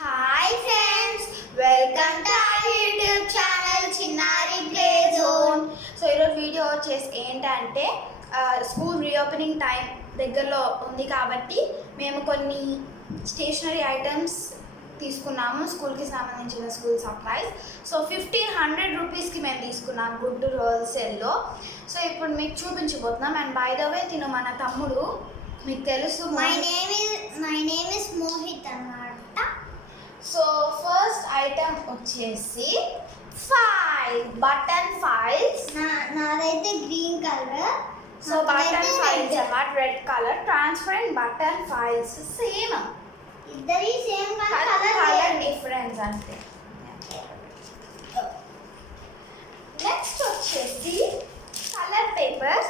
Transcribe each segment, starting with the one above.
Hi friends, welcome to our YouTube channel చిన్నారి play zone. So ఈరోజు video వచ్చేసి ఏంటంటే స్కూల్ రీఓపెనింగ్ టైం దగ్గరలో ఉంది కాబట్టి మేము కొన్ని స్టేషనరీ ఐటమ్స్ తీసుకున్నాము స్కూల్కి సంబంధించిన స్కూల్ సప్లైస్. సో 1500 రూపీస్కి మేము తీసుకున్నాం గుంటూరు హోల్సేల్లో. సో ఇప్పుడు మీకు చూపించబోతున్నాం. అండ్ బై ద వే తిను మన తమ్ముడు, మీకు తెలుసు. మై నేమ్ ఇస్ మోహిత్ అన్నమాట. సో ఫస్ట్ ఐటమ్ వచ్చేసి బటన్ ఫైల్స్. నాదైతే green colour. So button files అన్నమాట, red colour transparent button files. Same ఇద్దరి సేమ్ కలర్ డిఫరెన్స్ అంతే. నెక్స్ట్ వచ్చేసి కలర్ పేపర్.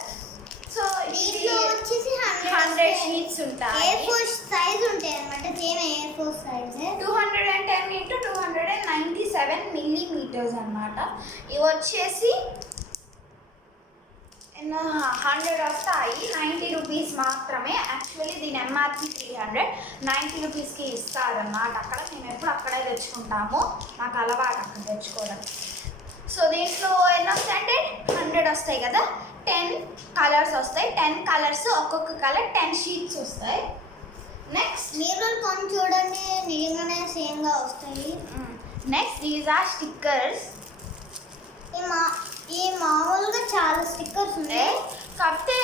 సో దీంట్లో వచ్చేసి 100 షీట్స్ ఉంటాయి. A4 సైజ్ ఉంటాయి అన్నమాట. Same A4 size. 210 into 297 millimeters అన్నమాట. ఇవి వచ్చేసి 100 వస్తాయి. 90 రూపీస్ మాత్రమే. యాక్చువల్లీ దీని ఎంఆర్పి 300. 90 రూపీస్కి ఇస్తారన్నమాట. అక్కడ మేము ఎప్పుడు అక్కడే తెచ్చుకుంటాము, మాకు అలవాటు అక్కడ తెచ్చుకోవడం. సో దీంట్లో ఎన్ని వస్తాయంటే 100 వస్తాయి కదా, 10 కలర్స్ వస్తాయి. 10 కలర్స్, ఒక్కొక్క కలర్ 10 షీట్స్ వస్తాయి. నెక్స్ట్ మీరు కొన్ని చూడండి, నిజంగానే సేమ్గా వస్తాయి. Next these are stickers. ఈ మామూలుగా చాలా స్టిక్కర్స్ ఉన్నాయి. కాకపోతే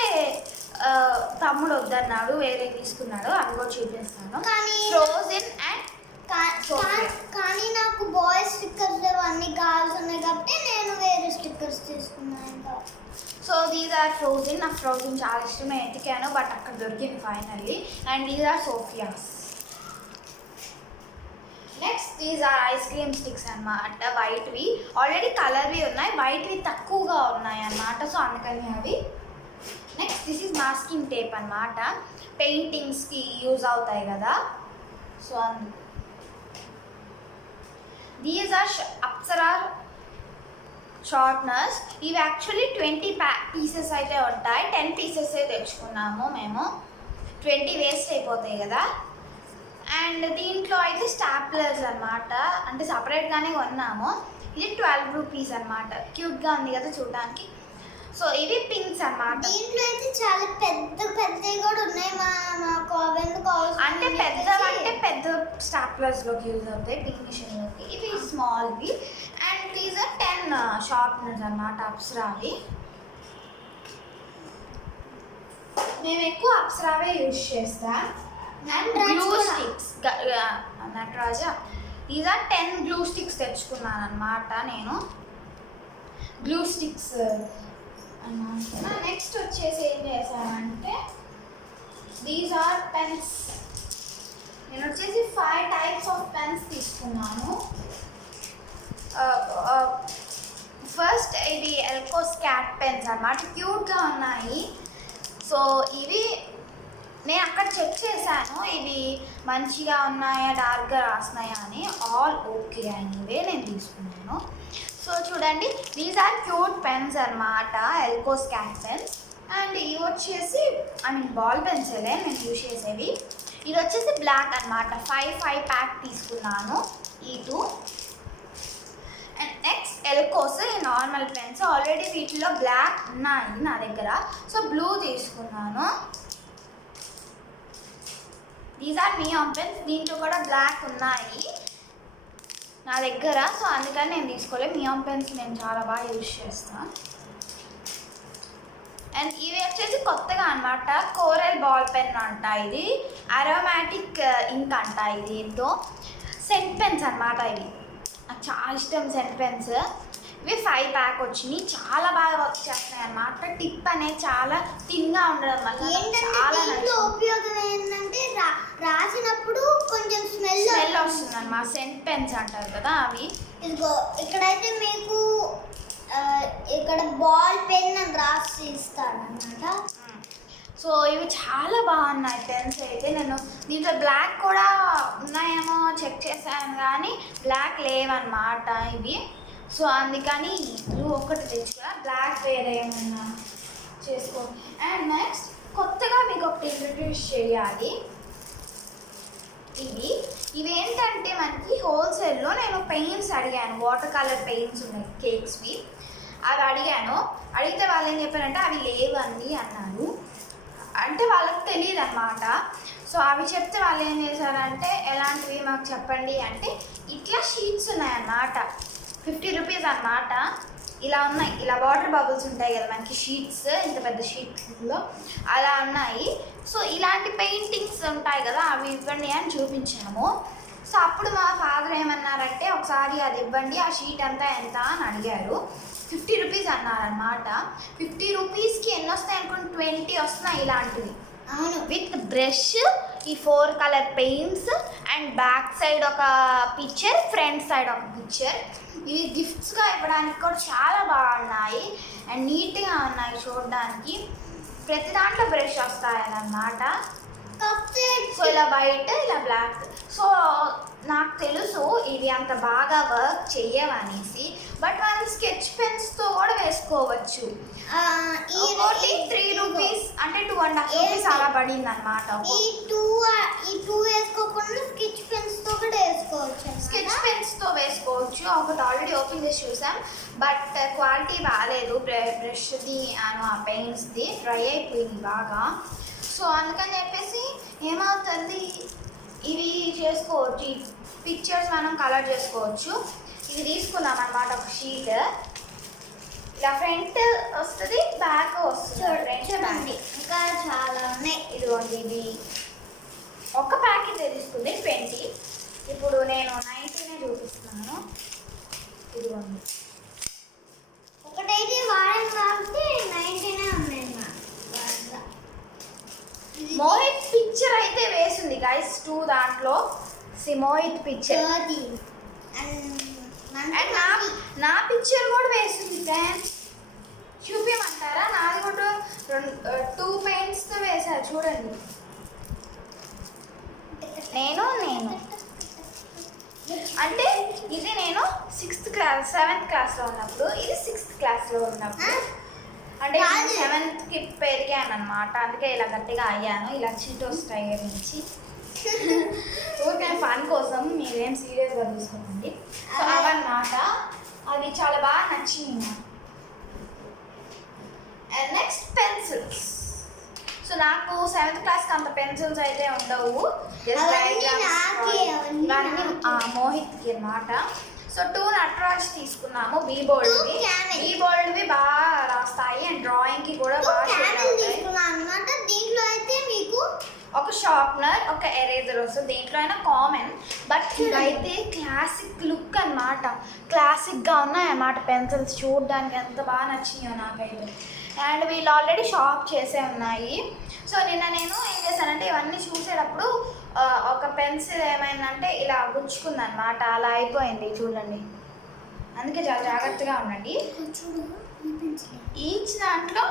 తమ్ముడు వద్దన్నాడు, వేరే తీసుకున్నాడు. అవి కూడా చూపిస్తాను. కానీ ఫ్రోజన్ అండ్ కానీ నాకు బాయ్స్ స్టిక్కర్స్ అన్ని గర్ల్స్ ఉన్నాయి కాబట్టి నేను వేరే స్టిక్కర్స్ తీసుకున్నాను. ఇంకా సో దీస్ ఆర్ ఫ్రోజన్. నాకు ఫ్రోజన్ చాలా ఇష్టం, నేను ఎతికాను బట్ అక్కడ దొరికింది finally. And these are Sofias. Next these are ice cream sticks అన్నమాట, వైట్వి. ఆల్రెడీ కలర్వి ఉన్నాయి, వైట్వి తక్కువగా ఉన్నాయి అన్నమాట. సో అందుకని అవి. Next this is masking tape అన్నమాట, పెయింటింగ్స్కి యూజ్ అవుతాయి కదా. So these are Apsara sharpeners. ఇవి యాక్చువల్లీ 20 పీసెస్ అయితే ఉంటాయి. 10 పీసెస్ తెచ్చుకున్నాము మేము. 20 వేస్ట్ అయిపోతాయి కదా. అండ్ దీంట్లో అయితే స్టాప్లర్స్ అన్నమాట, అంటే సపరేట్గానే కొన్నాము. ఇది 12 రూపీస్ అన్నమాట. క్యూట్గా ఉంది కదా చూడడానికి. సో ఇవి పింక్స్ అన్నమాట. దీంట్లో అయితే చాలా పెద్దవి కూడా ఉన్నాయి. మాకు అవెందుకు అంటే పెద్ద స్టాప్లర్స్లోకి యూజ్ అవుతాయి, పింక్ మిషన్లోకి. ఇవి స్మాల్వి. అండ్ దీస్ ఆర్ 10 షార్ప్నర్స్ అన్నమాట, అప్సరావి. మేము ఎక్కువ అప్సరావే యూజ్ చేస్తాం. And glue sticks, Nataraj. These are 10 glue sticks తెచ్చుకున్నాను అన్నమాట నేను, గ్లూ స్టిక్స్ అన్నమాట. నెక్స్ట్ వచ్చేసి ఏం చేశానంటే దీస్ ఆర్ పెన్స్. నేను వచ్చేసి 5 టైప్స్ ఆఫ్ పెన్స్ తీసుకున్నాను. ఫస్ట్ ఇవి ఎల్కో స్కాట్ పెన్స్ అన్నమాట, క్యూట్గా ఉన్నాయి. సో ఇవి నేను అక్కడ చెక్ చేశాను, ఇవి మంచిగా ఉన్నాయా, డార్క్గా రాస్తున్నాయా అని. ఆల్ ఓకే అనివే నేను తీసుకున్నాను. సో చూడండి, దీస్ ఆర్ క్యూట్ పెన్స్ అన్నమాట, ఎల్కో స్కాట్ పెన్స్. అండ్ ఇవి వచ్చేసి బాల్ పెన్సిలే నేను యూజ్ చేసేవి. ఇది వచ్చేసి బ్లాక్ అన్నమాట, 5 ప్యాక్ తీసుకున్నాను ఈ 2. అండ్ నెక్స్ట్ ఎల్కోస్, ఈ నార్మల్ పెన్స్. ఆల్రెడీ వీటిలో బ్లాక్ ఉన్నాయి నా దగ్గర, సో బ్లూ తీసుకున్నాను. These are Miam pens. దీంట్లో కూడా బ్లాక్ ఉన్నాయి నా దగ్గర, సో అందుకని నేను తీసుకోలేదు. మియామ్ పెన్స్ నేను చాలా బాగా యూజ్ చేస్తాను. అండ్ ఇవి వచ్చేసి కొత్తగా అన్నమాట, కోరల్ బాల్ పెన్ అంట. ఇది అరోమాటిక్ ఇంక్ అంట. ఇది ఏంటో సెంట్ పెన్స్ అన్నమాట. ఇవి నాకు చాలా ఇష్టం, సెంట్ పెన్స్. ఇవి 5 ప్యాక్ వచ్చినాయి. చాలా బాగా వర్క్ చేస్తున్నాయి అన్నమాట. టిప్ అనేది చాలా థిన్గా ఉండడం వల్ల చాలా ఉపయోగం ఏంటంటే రాసినప్పుడు కొంచెం స్మెల్ వస్తుంది అన్నమాట. సెంట్ పెన్స్ అంటారు కదా అవి. ఇదిగో ఇక్కడైతే మీకు ఇక్కడ బాల్ పెన్ అని రాసి ఇస్తాను అన్నమాట. సో ఇవి చాలా బాగున్నాయి పెన్స్ అయితే. నేను దీంట్లో బ్లాక్ కూడా ఉన్నాయేమో చెక్ చేశాను కానీ బ్లాక్ లేవన్నమాట ఇవి. సో అందుకని బ్లూ ఒక్కటి తెచ్చుకున్నా, బ్లాక్ వేరే ఏమన్నా చేసుకో. అండ్ నెక్స్ట్ కొత్తగా మీకు ఒకటి ఇంట్రడ్యూస్ చేయాలి. ఇవి ఏంటంటే మనకి హోల్సేల్లో నేను పెయింట్స్ అడిగాను, వాటర్ కలర్ పెయింట్స్ ఉన్నాయి కేక్స్వి, అవి అడిగితే వాళ్ళు ఏం చెప్పారంటే అవి లేవండి అన్నారు. అంటే వాళ్ళకి తెలియదు అన్నమాట. సో అవి చెప్తే వాళ్ళు ఏం చేశారంటే ఎలాంటివి మాకు చెప్పండి అంటే ఇట్లా షీట్స్ ఉన్నాయన్నమాట, 50 రూపీస్ అన్నమాట. ఇలా ఉన్నాయి, ఇలా వాటర్ బబుల్స్ ఉంటాయి కదా మనకి షీట్స్, ఇంత పెద్ద షీట్స్లో అలా ఉన్నాయి. సో ఇలాంటి పెయింటింగ్స్ ఉంటాయి కదా అవి ఇవ్వండి అని చూపించాము. సో అప్పుడు మా ఫాదర్ ఏమన్నారంటే ఒకసారి అది ఇవ్వండి, ఆ షీట్ అంతా ఎంత అని అడిగారు. 50 రూపీస్ అన్నారనమాట. 50 రూపీస్కి ఎన్ని వస్తాయి అనుకోండి, 20 వస్తున్నాయి ఇలాంటివి. అవును, విత్ బ్రష్, ఈ 4 colour paints and back side ఒక పిక్చర్, ఫ్రంట్ సైడ్ ఒక పిక్చర్. ఇవి గిఫ్ట్స్గా ఇవ్వడానికి కూడా చాలా బాగున్నాయి అండ్ నీట్గా ఉన్నాయి చూడడానికి. ప్రతి దాంట్లో బ్రష్ వస్తాయన్నమాట. సో ఇలా వైట్, ఇలా బ్లాక్. సో నాకు తెలుసు ఇవి అంత బాగా వర్క్ చెయ్యవనేసి, బట్ మనం స్కెచ్ పెన్స్తో కూడా వేసుకోవచ్చు. ఇంకోటి 3 రూపీస్ అంటే 2.5 రూపీస్ అలా పడింది అనమాట. ఈ టూ వేసుకోకుండా స్కెచ్ పెన్స్తో కూడా వేసుకోవచ్చు. స్కెచ్ పెన్స్తో వేసుకోవచ్చు. ఒకటి ఆల్రెడీ ఓపెన్ చేసి చూసాం, బట్ క్వాలిటీ బాగాలేదు. బ్రష్ది ఆ పెయింట్స్ది డ్రై అయిపోయింది బాగా. సో అందుకని చెప్పేసి ఏమవుతుంది, ఇవి చేసుకోవచ్చు, ఈ పిక్చర్స్ మనం కలర్ చేసుకోవచ్చు. ఇది తీసుకున్నాం అన్నమాట ఒక షీట్. ఇలా ఫ్రంట్ వస్తుంది, బ్యాక్ వస్తుంది. చూడండి ఇంకా చాలా ఉన్నాయి. ఇదిగోండి, ఇది ఒక ప్యాకెట్ తీసుకుంది 20. ఇప్పుడు నేను 19 చూపిస్తున్నాను. ఇదిగోండి, ఒకటైతే వాడని కాబట్టి 19 ఉన్నాయి. మోహిత్ పిక్చర్ అయితే వేసింది గైస్ 2 దాంట్లో. మోహిత్ పిక్చర్ అండ్ నా పిక్చర్ కూడా వేసింది ఫ్రెండ్స్. చూపించమంటారా? నాది కూడా 2 పెయింట్స్తో వేశారు చూడండి. నేను అంటే ఇది నేను 6th క్లాస్ 7th క్లాస్లో ఉన్నప్పుడు, ఇది 6th క్లాస్లో ఉన్నప్పుడు. అంటే 7th పెరిగాను అనమాట, అందుకే ఇలా గట్టిగా అయ్యాను. ఇలా చీటోస్ టైగర్ నుంచి ఊరికే ఫన్ కోసం, మీరేం సీరియస్గా తీసుకోకండి. సో అవన్నమాట, అవి చాలా బాగా నచ్చింది నాకు. And next pencils. సో నాకు 7th క్లాస్కి అంత పెన్సిల్స్ అయితే ఉండవు, మోహిత్కి అన్నమాట. సో 2 నటరాజ్ తీసుకున్నాము, బోల్డ్వి బాగా రాస్తాయి అండ్ డ్రాయింగ్కి కూడా బాగా అన్నమాట. దీంట్లో అయితే మీకు ఒక షార్ప్నర్, ఒక ఎరేజర్ వస్తుంది. దేంట్లో అయినా కామన్, బట్ ఇదైతే క్లాసిక్ లుక్ అన్నమాట. క్లాసిక్గా ఉన్నాయి అన్నమాట పెన్సిల్స్. చూడడానికి ఎంత బాగా నచ్చినాయో నాకైతే. అండ్ వీళ్ళు ఆల్రెడీ షాప్ చేసే ఉన్నాయి. సో నిన్న నేను ఏం చేశానంటే ఇవన్నీ చూసేటప్పుడు ఒక పెన్సిల్ ఏమైందంటే ఇలా గుచ్చుకుందనమాట, అలా అయిపోయింది చూడండి. అందుకే చాలా జాగ్రత్తగా ఉండండి. ఈచ్ దాంట్లో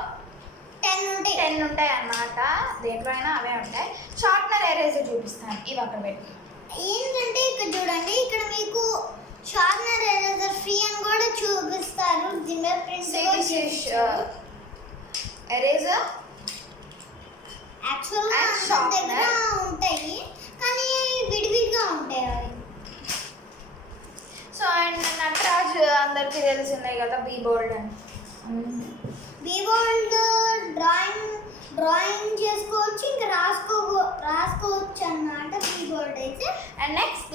10 ఉంటాయి అన్నమాట. దేంట్లో అయినా అవే ఉంటాయి. షార్ప్నర్ ఎరేజర్ చూపిస్తాను, ఇవి అక్కడ పెట్టి. ఏంటంటే ఇక్కడ చూడండి, ఇక్కడ మీకు షార్ప్నర్ ఎరేజర్ ఫ్రీ అని కూడా చూపిస్తారు. జిమ్మర్ ప్రింట్ ఎరేజర్ యాక్చువల్గా మన దగ్గర ఉంటాయి, కానీ విడివిడిగా ఉంటాయి అవి. సో అండ్ నటరాజ్ అందరికీ తెలిసిందే కదా, బోల్డ్ అని. బోల్డ్ డ్రాయింగ్ చేసుకోవచ్చు, ఇంకా రాసుకోవచ్చు అన్నమాట బోల్డ్ అయితే. అండ్ నెక్స్ట్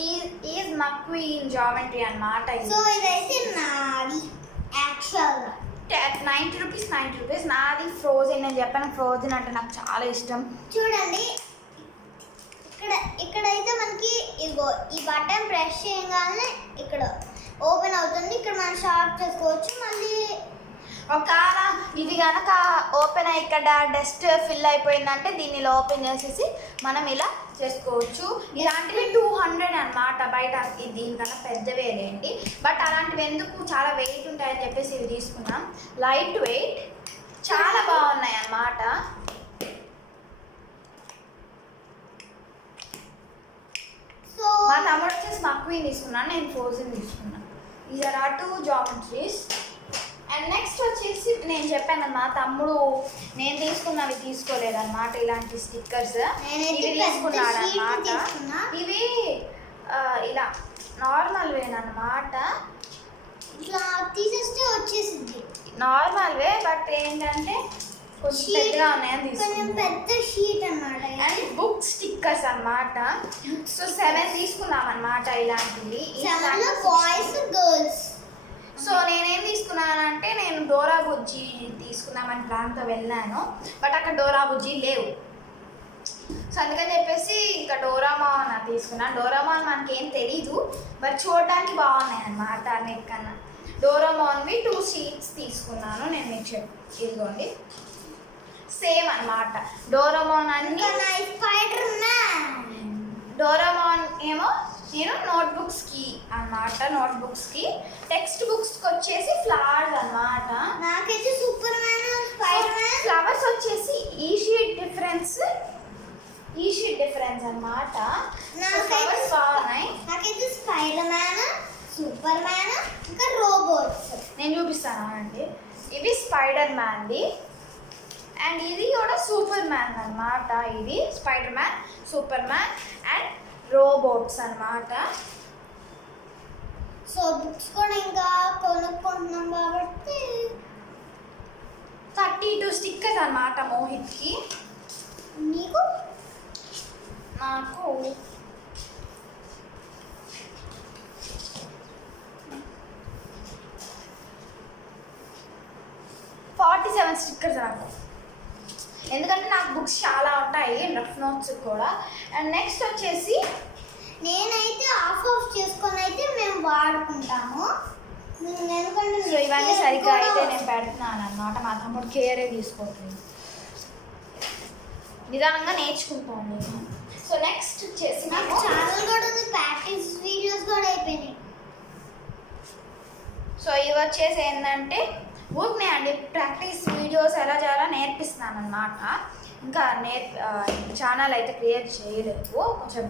ఈజ్ మక్వీన్ జామెట్రీ అన్నమాట. సో ఇదైతే నాది యాక్చువల్గా 90 రూపీస్. నాది ఫ్రోజన్. నేను చెప్పాను ఫ్రోజన్ అంటే నాకు చాలా ఇష్టం. చూడండి, ఇక్కడైతే మనకి ఇదిగో ఈ బటన్ ప్రెస్ చేయగానే ఇక్కడ ఓపెన్ అవుతుంది. ఇక్కడ మనం షార్ప్ చేసుకోవచ్చు. మళ్ళీ ఒకవేళ ఇది కనుక ఓపెన్ అయ్యి ఇక్కడ డస్ట్ ఫిల్ అయిపోయిందంటే దీన్ని ఇలా ఓపెన్ చేసేసి మనం ఇలా చేసుకోవచ్చు. ఇలాంటివి 200 అన్నమాట బయట. దీనికన్నా పెద్దవే లేండి, బట్ అలాంటివి ఎందుకు, చాలా వెయిట్ ఉంటాయని చెప్పేసి ఇవి తీసుకున్నాం. లైట్ వెయిట్, చాలా బాగున్నాయి అన్నమాట. సో మా తమ్ముడు వచ్చేసి మక్వీన్ తీసుకున్నాను, నేను ఫ్రోజన్ తీసుకున్నాను. These are our 2 geometries. And and next వచ్చేసి నేను చెప్పాను మా తమ్ముడు నేను తీసుకున్నవి తీసుకోలేదన్నమాట, ఇలాంటి స్టిక్కర్స్ నేనైతే ఇవి పెద్ద తీసుకున్నాడు sheet అనమాట. తీసుకున్నా. ఇవి ఇలా నార్మల్ వేనమాట, ఇట్లా తీసేస్తే వచ్చేసింది. నార్మల్ వే, బట్ ఏంటంటే కొంచెం పెద్దగా ఉన్నాయని కొంచెం తీసుకున్నాను. పెద్ద షీట్ అన్నమాట. అండ్ బుక్ స్టిక్కర్స్ అన్నమాట. సో 7 తీసుకున్నాం అన్నమాట ఇలాంటివి. Boys girls. సో నేనేం తీసుకున్నానంటే నేను డోరా బుజ్జి తీసుకుందామని ప్లాన్తో వెళ్ళాను, బట్ అక్కడ డోరా బుజ్జి లేవు. సో అందుకని చెప్పేసి ఇంకా డోరామాన్ తీసుకున్నాను. డోరామాన్ మనకేం తెలీదు, బట్ చూడడానికి బాగున్నాయి అన్నమాట అన్నిటికన్నా. డోరామాన్వి 2 షీట్స్ తీసుకున్నాను నేను, మీకు ఇదిగోండి సేమ్ అన్నమాట. డోరామాన్ అన్ని స్పైడర్ మ్యాన్. డోరామాన్ ఏమో నేను నోట్బుక్స్కి అన్నమాట, నోట్బుక్స్కి. టెక్స్ట్ బుక్స్కి వచ్చేసి ఫ్లవర్స్ అన్నమాట. నాకైతే super man, spider man. Flowers వచ్చేసి ఈ షీట్ డిఫరెన్స్ అన్నమాట. ఫ్లవర్స్ బాగున్నాయి. నాకైతే స్పైడర్ మ్యాన్, సూపర్ మ్యాన్, ఇంకా రోబోట్స్. నేను చూపిస్తాను అండి. ఇవి స్పైడర్ మ్యాన్ది అండ్ ఇది కూడా సూపర్ మ్యాన్ అన్నమాట. ఇది spider man, super man and robots అన్నమాట. సో బుక్స్ కూడా ఇంకా కొనుక్కుంటున్నాం కాబట్టి 32 స్టిక్కర్స్ అన్నమాట మోహిత్కి. నీకు నాకు 47 స్టిక్కర్స్ నాకు, ఎందుకంటే నాకు బుక్స్ చాలా ఉంటాయి, రఫ్ నోట్స్ కూడా. అండ్ నెక్స్ట్ వచ్చేసి నేనైతే ఆఫ్ చేసుకొని అయితే మేము వాడుకుంటాము. ఎందుకంటే సో ఇవన్నీ సరిగ్గా అయితే నేను పెడుతున్నాను అన్నమాట. మా తమ్ముడు కేరే తీసుకోవట్లేదు, నిదానంగా నేర్చుకుంటాను నేను. సో నెక్స్ట్ వచ్చేసి నాకు ఛానల్ కూడా ఉంది, ప్రాక్టీస్ వీడియోస్ కూడా అయిపోయినాయి. సో ఇవి వచ్చేసి ఏంటంటే ఊరికనే అండి ప్రాక్టీస్ వీడియోస్ ఎలా చేయాలో నేర్పిస్తున్నాను అన్నమాట. ఇంకా ఛానల్ అయితే క్రియేట్ చేయలేదు, కొంచెం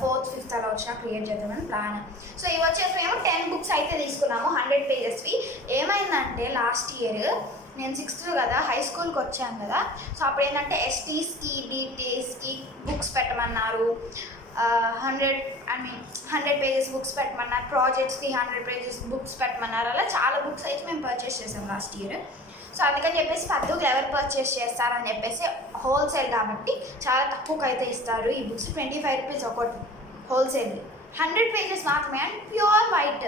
4th 5th అలా వచ్చినా క్రియేట్ చేద్దామని ప్లాన్. సో ఇవి వచ్చేసి మేము 10 బుక్స్ అయితే తీసుకున్నాము 100 పేజెస్వి. ఏమైందంటే లాస్ట్ ఇయర్ నేను 6th కదా హై స్కూల్కి వచ్చాను కదా, సో అప్పుడు ఏంటంటే ఎస్టీస్కి డీటీస్కి బుక్స్ పెట్టమన్నారు. 100 పేజెస్ బుక్స్ పెట్టమన్నారు, ప్రాజెక్ట్స్కి 100 పేజెస్ బుక్స్ పెట్టమన్నారు. అలా చాలా బుక్స్ అయితే మేము పర్చేస్ చేసాం లాస్ట్ ఇయర్. సో అందుకని చెప్పేసి పెద్దగా ఎవరు పర్చేస్ చేస్తారని చెప్పేసి హోల్సేల్ కాబట్టి చాలా తక్కువకి అయితే ఇస్తారు ఈ బుక్స్. 25 రూపీస్ ఒకటి హోల్సేల్, 100 పేజెస్ మాత్రమే and pure white.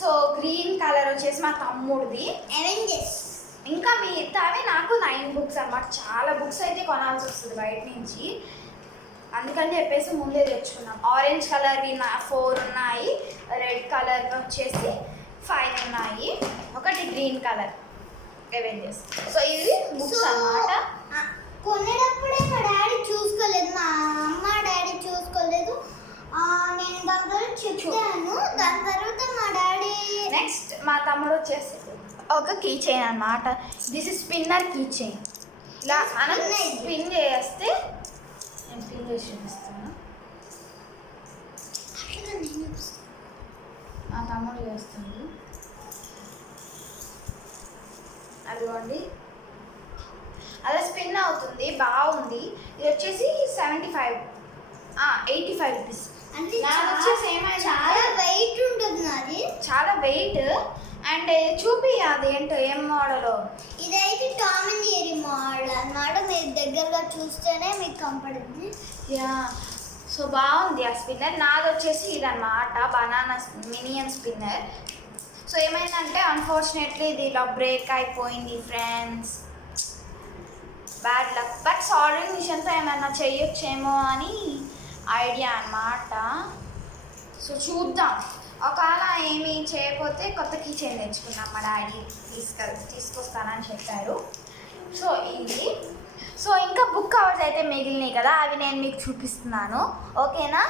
So green colour వచ్చేసి మా తమ్ముడిది. అవెంజర్స్. ఇంకా మిగతావి నాకు 9 బుక్స్ అన్నమాట. చాలా బుక్స్ అయితే కొనాల్సి వస్తుంది బయట నుంచి, అందుకని చెప్పేసి ముందే తెచ్చుకున్నాం. ఆరెంజ్ కలర్వి 4 ఉన్నాయి, రెడ్ కలర్ వచ్చేసి 5 ఉన్నాయి, ఒకటి గ్రీన్ కలర్ అవెంజర్స్. సో ఇది బుక్స్ అన్నమాట. కొనేటప్పుడే మా డాడీ చూసుకోలేదు, మా అమ్మ డాడీ చూసుకోలేదు. నేను దాని తర్వాత చెప్పాను, దాని తర్వాత మా డాడీ. నెక్స్ట్ మా తమ్ముడు వచ్చేసి ఒక కీ చైన్ అన్నమాట. This is spinner key chain. ఇలా మనం స్పిన్ చేస్తే నేను స్పిన్ చేసి చూపిస్తాను. మా తమ్ముడు చేస్తుంది, అదిగోండి అలా స్పిన్ అవుతుంది, బాగుంది. ఇది వచ్చేసి 85 రూపీస్. అంటే నాది వచ్చేసి ఏమైనా చాలా వెయిట్ ఉంటుంది నాది, చాలా వెయిట్. అండ్ చూపి అదేంటో ఏం మోడలో. ఇదైతే టామ్ అండ్ జెర్రీ మోడల్ అన్నమాట. మీరు దగ్గరగా చూస్తేనే మీకు కనపడుతుంది. యా, సో బాగుంది ఆ స్పిన్నర్. నాది వచ్చేసి ఇదన్నమాట, బనానా మినియన్ స్పిన్నర్. సో ఏమైందంటే అన్ఫార్చునేట్లీ ఇది ఇలా బ్రేక్ అయిపోయింది friends, bad luck. But soldering మిషన్తో ఏమైనా చేయొచ్చేమో అని ఐడియా అన్నమాట. సో చూద్దాం, ఒకవేళ ఏమీ చేయకపోతే కొత్త కీ చైన్ తెచ్చుకున్నాం. మా డాడీ తీసుకొస్తానని చెప్పారు. సో ఇది. సో ఇంకా బుక్ కవర్స్ అయితే మిగిలినాయి కదా, అవి నేను మీకు చూపిస్తున్నాను, ఓకేనా?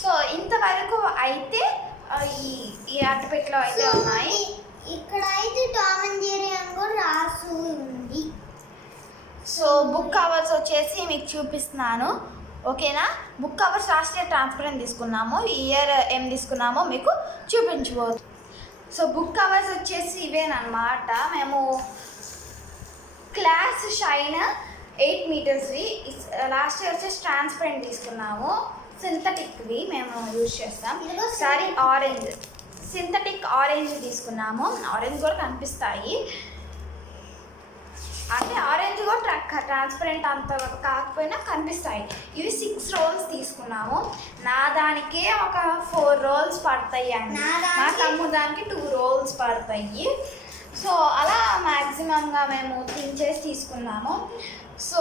సో ఇంతవరకు అయితే ఈ అట్టపెట్టలో అయితే ఉన్నాయి. ఇక్కడ అయితే టామ్ అండ్ జెర్రీ అని కూడా రాసి ఉంది. సో బుక్ కవర్స్ వచ్చేసి మీకు చూపిస్తున్నాను. ఓకేనా. Book covers last year transparent తీసుకున్నాము, ఈ ఇయర్ ఏం తీసుకున్నామో మీకు చూపించబోదు. సో బుక్ కవర్స్ వచ్చేసి ఇవేనమాట. మేము క్లాస్ షైన్ 8 మీటర్స్వి లాస్ట్ ఇయర్ వచ్చేసి ట్రాన్స్పరెంట్ తీసుకున్నాము. సింథటిక్వి మేము యూజ్ చేస్తాం. సారీ ఆరెంజ్, సింథటిక్ ఆరెంజ్ తీసుకున్నాము. ఆరెంజ్ కూడా కనిపిస్తాయి, అంటే ఆరెంజ్ కూడా ట్రాన్స్పరెంట్ అంత కాకపోయినా కనిపిస్తాయి. ఇవి 6 రోల్స్ తీసుకున్నాము. నా దానికే ఒక 4 రోల్స్ పడతాయి అండి, మా తమ్ముడు దానికి 2 రోల్స్ పడతాయి. సో అలా మ్యాక్సిమంగా మేము థింక్ చేసి తీసుకున్నాము. సో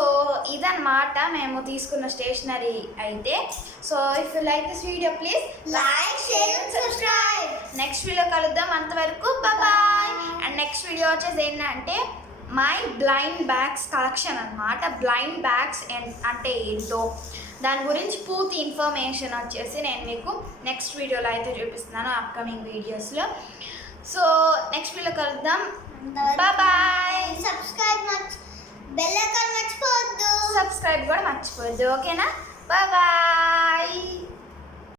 ఇదన్నమాట మేము తీసుకున్న స్టేషనరీ అయితే. So if you like this video please like, share and subscribe. Next video కలుద్దాం, అంతవరకు బాయ్. అండ్ నెక్స్ట్ వీడియో వచ్చేసి ఏంటంటే మై బ్లైండ్ బ్యాగ్స్ కలెక్షన్ అన్నమాట. బ్లైండ్ బ్యాగ్స్ అంటే ఏంటో దాని గురించి పూర్తి ఇన్ఫర్మేషన్ వచ్చేసి నేను మీకు నెక్స్ట్ వీడియోలో అయితే చూపిస్తున్నాను, అప్కమింగ్ వీడియోస్లో. సో నెక్స్ట్ వీడియో కలుద్దాం, బాయ్. బెల్ ఐకాన్ మర్చిపోవద్దు, సబ్స్క్రైబ్ కూడా మర్చిపోవద్దు, ఓకేనా. బాయ్.